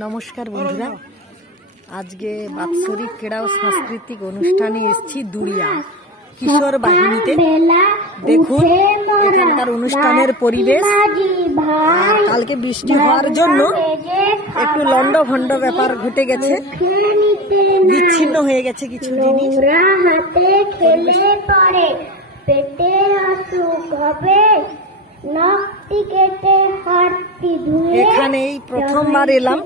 নমস্কার বন্ধুরা, আজকে বাৎসরিক ক্রীড়া ও সাংস্কৃতিক অনুষ্ঠানে এসেছি দুড়িয়া কিশোর বাহিনীতে। দেখুন এখানকার অনুষ্ঠানের পরিবেশ। আর কালকে বৃষ্টি হওয়ার জন্য একটু লন্ড ভন্ড ব্যাপার ঘটে গেছে, বিচ্ছিন্ন হয়ে গেছে কিছু জিনিস। এখানেই প্রথমবার এলাম।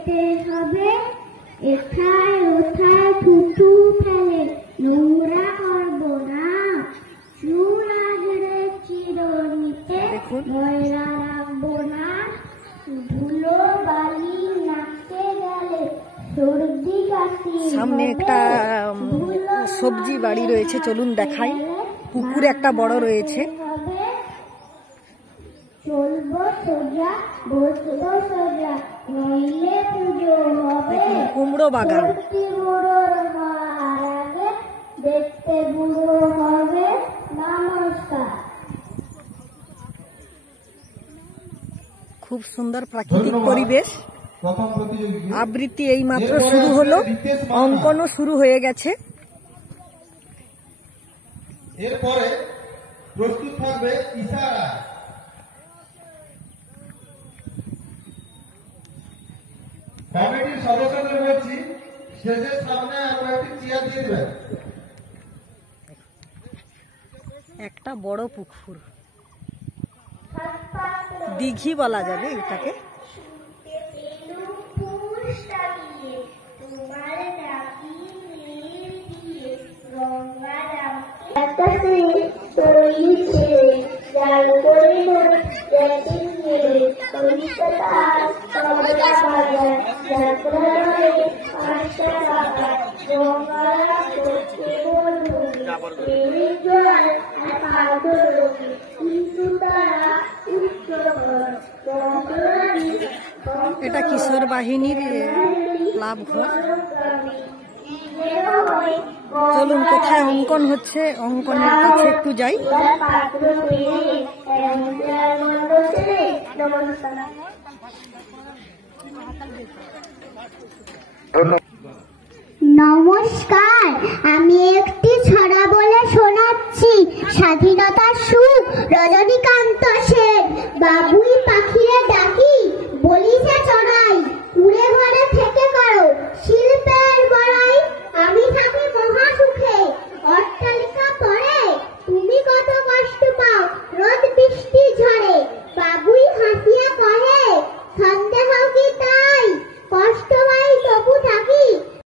দেখুন সামনে একটা সবজি বাড়ি রয়েছে, চলুন দেখাই। পুকুর একটা বড় রয়েছে। দেখুন কুমড়ো বাগান। খুব সুন্দর প্রাকৃতিক পরিবেশ। আবৃত্তি এই মাত্র শুরু হলো, অঙ্কনও শুরু হয়ে গেছে। এরপরে প্রস্তুত থাকবে ইশারা। কমিটির সদস্যদের বলছি, শেষের সামনে আমরা একটি চেয়ার দিয়ে দেবেন। একটা বড় পুকুর, দিঘি বলা যাবে এটাকে। এটা কিশোর বাহিনীর ক্লাব ঘর। চলুন কোথায় অঙ্কন হচ্ছে, অঙ্কনের কাছে একটু যাই। নমস্কার, আমি একটি ছড়া বলে শোনাচ্ছি। স্বাধীনতার সুখ রজনীকান্ত সেন, বাবুই পাখিরে ডাকি, বলিছে চড়া